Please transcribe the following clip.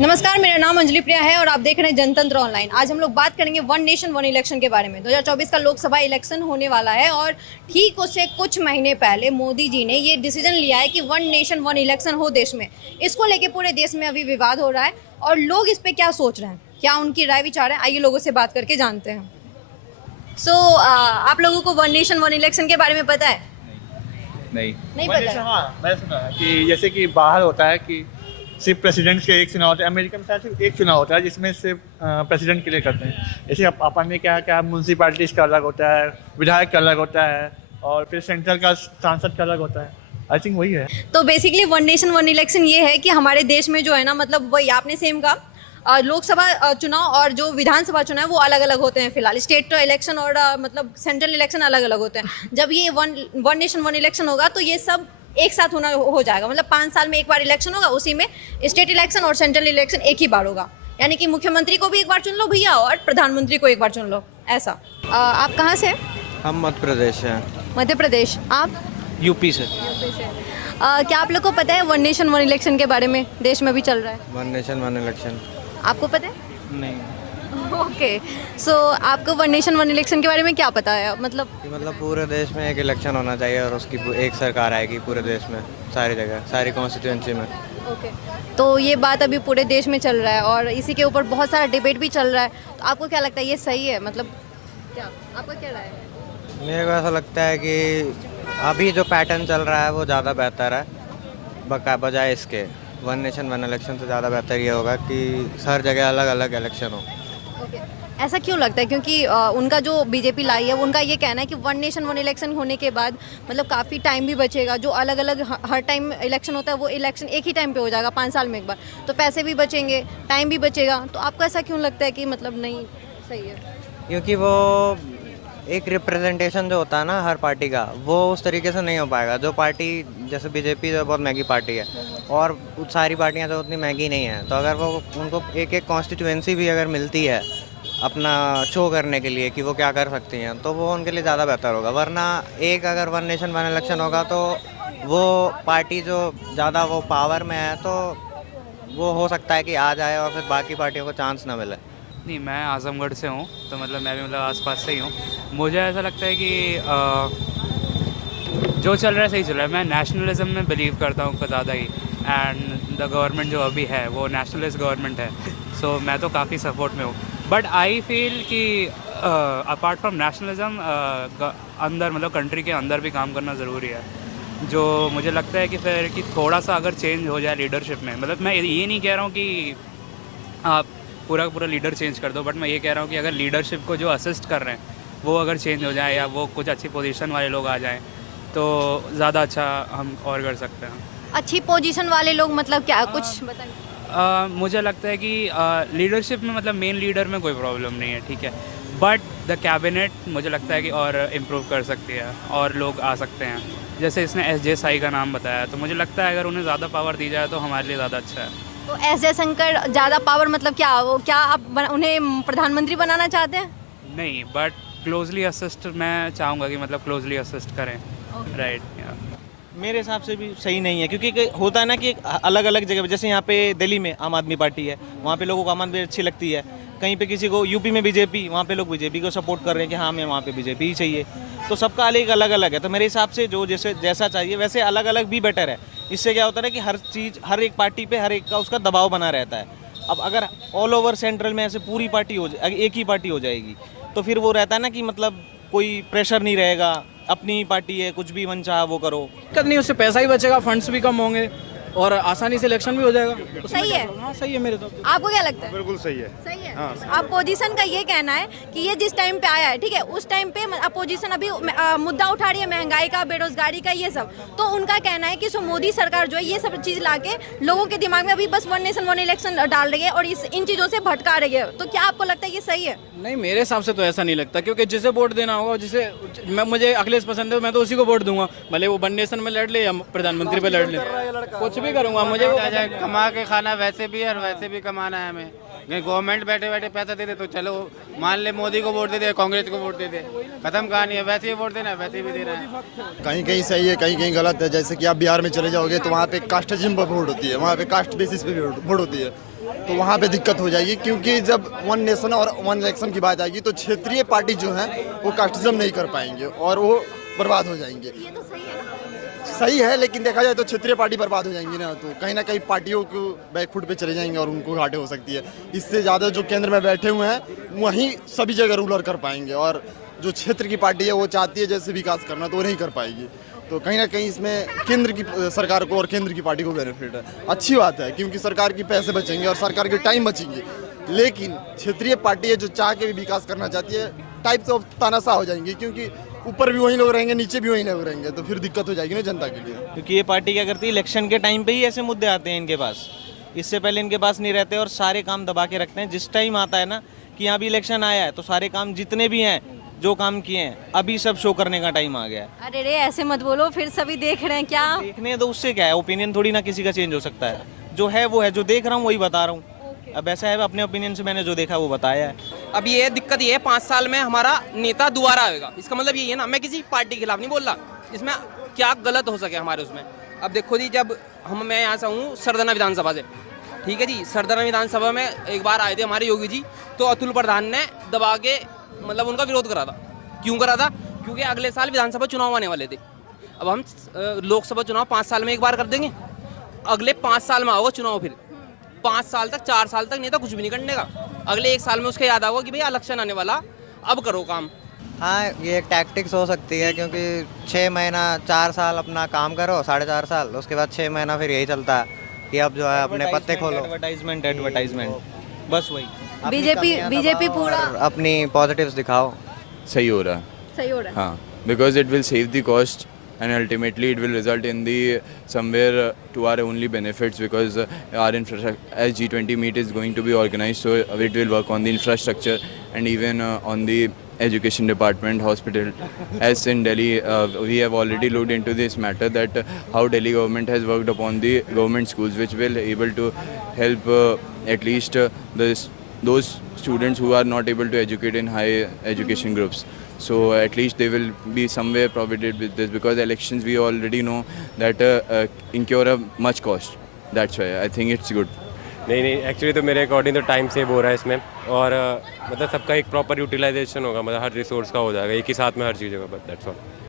नमस्कार, मेरा नाम अंजलि प्रिया है और आप देख रहे हैं जनतंत्र ऑनलाइन। आज हम लोग बात करेंगे वन नेशन वन इलेक्शन के बारे में। 2024 का लोकसभा इलेक्शन होने वाला है और ठीक उससे कुछ महीने पहले मोदी जी ने ये डिसीजन लिया है कि वन नेशन वन इलेक्शन हो देश में। इसको लेके पूरे देश में अभी विवाद हो रहा है और लोग इस पर क्या सोच रहे हैं, क्या उनकी राय विचार है, आइए लोगों से बात करके जानते हैं। आप लोगों को वन नेशन वन इलेक्शन के बारे में पता है? नहीं पता है? हाँ, मैं सुना है कि जैसे कि बाहर होता है कि सिर्फ प्रेसिडेंट के एक चुनाव होता है, अमेरिका में शायद सिर्फ एक चुनाव होता है जिसमें सिर्फ प्रेसिडेंट के लिए करते हैं। जैसे अपन में क्या म्यूनसिपालिटीज़ का अलग होता है, विधायक का अलग होता है और फिर सेंट्रल का सांसद का अलग होता है। आई थिंक वही है। तो basically one nation one election ये है कि हमारे देश में जो है ना, मतलब वही आपने सेम कहा, लोकसभा चुनाव और जो विधानसभा चुनाव है वो अलग अलग होते हैं। फिलहाल स्टेट इलेक्शन और मतलब सेंट्रल इलेक्शन अलग अलग होते हैं। जब ये वन नेशन वन इलेक्शन होगा तो ये सब एक साथ हो जाएगा। मतलब 5 साल में एक बार इलेक्शन होगा, उसी में स्टेट इलेक्शन और सेंट्रल इलेक्शन एक ही बार होगा। यानी कि मुख्यमंत्री को भी एक बार चुन लो भैया और प्रधानमंत्री को एक बार चुन लो, ऐसा। आप कहाँ से? हम मध्य प्रदेश से हैं। मध्य प्रदेश। आप? यूपी से। क्या आप लोग को पता है वन नेशन वन इलेक्शन के बारे में? देश में भी चल रहा है वन नेशन वन इलेक्शन। आपको पता है? नहीं। ओके, सो आपको वन नेशन वन इलेक्शन के बारे में क्या पता है? मतलब पूरे देश में एक इलेक्शन होना चाहिए और उसकी एक सरकार आएगी पूरे देश में, सारी जगह, सारी कॉन्स्टिट्यूंसी में। ओके, तो ये बात अभी पूरे देश में चल रहा है और इसी के ऊपर बहुत सारा डिबेट भी चल रहा है। तो आपको क्या लगता है, ये सही है? मतलब क्या आपका क्या राय है? मेरे को ऐसा लगता है कि अभी जो पैटर्न चल रहा है वो ज़्यादा बेहतर है बजाय इसके। वन नेशन वन इलेक्शन से ज़्यादा बेहतर ये होगा कि हर जगह अलग अलग इलेक्शन हो। ऐसा क्यों लगता है? क्योंकि उनका जो बीजेपी लाई है उनका ये कहना है कि वन नेशन वन इलेक्शन होने के बाद मतलब काफ़ी टाइम भी बचेगा। जो अलग अलग हर टाइम इलेक्शन होता है वो इलेक्शन एक ही टाइम पे हो जाएगा 5 साल में एक बार, तो पैसे भी बचेंगे, टाइम भी बचेगा। तो आपको ऐसा क्यों लगता है कि मतलब नहीं सही है? क्योंकि वो एक रिप्रेजेंटेशन जो होता है ना हर पार्टी का, वो उस तरीके से नहीं हो पाएगा। जो पार्टी जैसे बीजेपी जो बहुत महंगी पार्टी है और सारी पार्टियां जो उतनी महंगी नहीं है, तो अगर वो उनको एक एक कॉन्स्टिट्यूएंसी भी अगर मिलती है अपना शो करने के लिए कि वो क्या कर सकती हैं, तो वो उनके लिए ज़्यादा बेहतर होगा। वरना एक अगर वन नेशन वन इलेक्शन होगा तो वो पार्टी जो ज़्यादा वो पावर में है तो वो हो सकता है कि आ जाए और फिर बाकी पार्टियों को चांस ना मिले। नहीं, मैं आजमगढ़ से हूँ, तो मतलब मैं भी मतलब आसपास से ही हूँ। मुझे ऐसा लगता है कि जो चल रहा है सही चल रहा है। मैं नेशनलिज्म में बिलीव करता हूँ ज़्यादा ही, एंड द गवर्नमेंट जो अभी है वो नेशनलिस्ट गवर्नमेंट है। सो मैं तो काफ़ी सपोर्ट में हूँ। बट आई फील कि अपार्ट फ्रॉम नेशनलिज्म अंदर मतलब कंट्री के अंदर भी काम करना ज़रूरी है। जो मुझे लगता है कि फिर कि थोड़ा सा अगर चेंज हो जाए लीडरशिप में, मतलब मैं ये नहीं कह रहा हूँ कि आप पूरा लीडर चेंज कर दो, बट मैं ये कह रहा हूँ कि अगर लीडरशिप को जो असिस्ट कर रहे हैं वो अगर चेंज हो जाए या वो कुछ अच्छी पोजीशन वाले लोग आ जाएं तो ज़्यादा अच्छा हम और कर सकते हैं। अच्छी पोजीशन वाले लोग मतलब क्या, कुछ बताइए। मुझे लगता है कि लीडरशिप में मतलब मेन लीडर में कोई प्रॉब्लम नहीं है, ठीक है, बट द कैबिनेट मुझे लगता है कि और इम्प्रूव कर सकती है और लोग आ सकते हैं। जैसे इसने एस साई का नाम बताया, तो मुझे लगता है अगर उन्हें ज़्यादा पावर दी जाए तो हमारे लिए ज़्यादा अच्छा है। तो एस जयशंकर ज़्यादा पावर मतलब क्या, वो क्या आप उन्हें प्रधानमंत्री बनाना चाहते हैं? नहीं, बट क्लोजली असिस्ट मैं चाहूँगा कि मतलब क्लोजली असिस्ट करें। राइट। मेरे हिसाब से भी सही नहीं है, क्योंकि होता है ना कि अलग अलग जगह, जैसे यहाँ पे दिल्ली में आम आदमी पार्टी है, वहाँ पे लोगों को आम आदमी अच्छी लगती है। कहीं पे किसी को यूपी में बीजेपी, वहाँ पे लोग बीजेपी को सपोर्ट कर रहे हैं कि हाँ हमें वहाँ पे बीजेपी ही चाहिए। तो सबका अलग अलग है। तो मेरे हिसाब से जो जैसा चाहिए वैसे अलग अलग भी बेटर है। इससे क्या होता है कि हर चीज़ हर एक पार्टी पे हर एक का उसका दबाव बना रहता है। अब अगर ऑल ओवर सेंट्रल में ऐसे पूरी पार्टी एक ही पार्टी हो जाएगी तो फिर वो रहता है ना कि मतलब कोई प्रेशर नहीं रहेगा, अपनी पार्टी है, कुछ भी मन चाहा वो करो। दिक्कत नहीं, उससे पैसा ही बचेगा, फंड्स भी कम होंगे और आसानी से इलेक्शन भी हो जाएगा। सही है। हाँ सही है मेरे तो। आपको क्या लगता है? बिल्कुल सही है। सही है। हाँ, अपोजिशन का ये कहना है कि ये जिस टाइम पे आया है, ठीक है, उस टाइम पे अपोजिशन अभी मुद्दा उठा रही है महंगाई का, बेरोजगारी का, ये सब। तो उनका कहना है कि मोदी सरकार जो है ये सब चीज लाके लोगों के दिमाग में अभी बस वन नेशन वन इलेक्शन डाल रही है और इन चीजों से भटका रही है। तो क्या आपको लगता है ये सही है? नहीं, मेरे हिसाब से तो ऐसा नहीं लगता, क्योंकि जिसे वोट देना होगा, जिसे मुझे अखिलेश पसंद है मैं तो उसी को वोट दूंगा, भले वो वन नेशन में लड़ ले या प्रधानमंत्री पे लड़ ले, कुछ भी करूंगा। मुझे कमा के खाना वैसे भी है और वैसे भी कमाना है हमें। गवर्नमेंट बैठे बैठे पैसा दे दे तो चलो, मान ले मोदी को वोट दे दे, कांग्रेस को वोट दे दे, खत्म कहानी है। वैसे ही वोट देना है, वैसे भी देना है। कहीं कहीं सही है, कहीं कहीं गलत है। जैसे कि आप बिहार में चले जाओगे तो वहाँ पे कास्टिज्म पर वोट होती है, वहाँ पे कास्ट बेसिस पे वोट होती है। तो वहाँ पे दिक्कत हो जाएगी, क्योंकि जब वन नेशन और वन इलेक्शन की बात आएगी तो क्षेत्रीय पार्टी जो है वो कास्टिज्म नहीं कर पाएंगे और वो बर्बाद हो जाएंगे। ये तो सही है ना। सही है, लेकिन देखा जाए तो क्षेत्रीय पार्टी बर्बाद हो जाएंगी ना, तो कहीं ना कहीं पार्टियों को बैकफुट पे चले जाएंगे और उनको घाटे हो सकती है। इससे ज़्यादा जो केंद्र में बैठे हुए हैं वहीं सभी जगह रूलर कर पाएंगे, और जो क्षेत्र की पार्टी है वो चाहती है जैसे विकास करना तो वो नहीं कर पाएगी। तो कहीं ना कहीं इसमें केंद्र की सरकार को और केंद्र की पार्टी को बेनिफिट है। अच्छी बात है, क्योंकि सरकार की पैसे बचेंगे और सरकार के टाइम बचेंगे। लेकिन क्षेत्रीय पार्टी है जो चाह के भी विकास करना चाहती है, टाइप्स ऑफ तानाशाह हो जाएंगी, क्योंकि ऊपर भी वही लोग रहेंगे, नीचे भी वही लोग रहेंगे, तो फिर दिक्कत हो जाएगी ना जनता के लिए। क्योंकि ये पार्टी क्या करती है, इलेक्शन के टाइम पे ही ऐसे मुद्दे आते हैं इनके पास, इससे पहले इनके पास नहीं रहते और सारे काम दबा के रखते हैं। जिस टाइम आता है ना कि यहाँ भी इलेक्शन आया है तो सारे काम जितने भी हैं जो काम किए हैं अभी सब शो करने का टाइम आ गया है। अरे रे ऐसे मत बोलो, फिर सभी देख रहे हैं क्या। देखने तो उससे क्या है, ओपिनियन थोड़ी ना किसी का चेंज हो सकता है। जो है वो है, जो देख रहा हूँ वही बता रहा हूँ। अब ऐसा है, अपने ओपिनियन से मैंने जो देखा वो बताया है। अब ये दिक्कत ये है 5 साल में हमारा नेता दोबारा आएगा, इसका मतलब यही है ना। मैं किसी पार्टी के खिलाफ नहीं बोल रहा, इसमें क्या गलत हो सके हमारे उसमें। अब देखो जी, जब मैं यहाँ से हूँ सरदना विधानसभा से, ठीक है जी, सरदना विधानसभा में एक बार आए थे हमारे योगी जी, तो अतुल प्रधान ने दबा के मतलब उनका विरोध करा था। क्यों करा था? क्योंकि अगले साल विधानसभा चुनाव आने वाले थे। अब हम लोकसभा चुनाव 5 साल में एक बार कर देंगे, अगले 5 साल में होगा चुनाव, फिर 5 साल तक 4 साल तक नेता कुछ भी नहीं करने का। अगले 1 साल में उसके याद आएगा कि भैया इलेक्शन आने वाला, अब करो काम। हाँ, ये एक टैक्टिक्स हो सकती है, क्योंकि 6 महीना 4 साल अपना काम करो, 4.5 साल, उसके बाद 6 महीना फिर यही चलता है कि अब जो है अपने पत्ते खोलो। एडवर्टाइजमेंट बस वही। बीजेपी पूरा अपनी पॉजिटिव्स दिखाओ। सही हो रहा है, सही हो रहा है। हाँ, because it will save the cost and ultimately it will result in the somewhere to our only benefits, because our infrastructure as G20 meet is going to be organized, so it will work on the infrastructure and even on the education department, hospital. As in Delhi, we have already looked into this matter, that how Delhi government has worked upon the government schools, which will able to help at least those students who are not able to educate in high education groups. So at least they will be somewhere provided with this, because elections we already know that incur a much cost. That's why I think it's good. नहीं, actually तो मेरे according तो time save हो रहा है इसमें, और मतलब सबका एक प्रॉपर यूटिलाइजेशन होगा, मतलब हर रिसोर्स का हो जाएगा एक ही साथ में हर चीज़ होगा, बट दैट्स ऑल।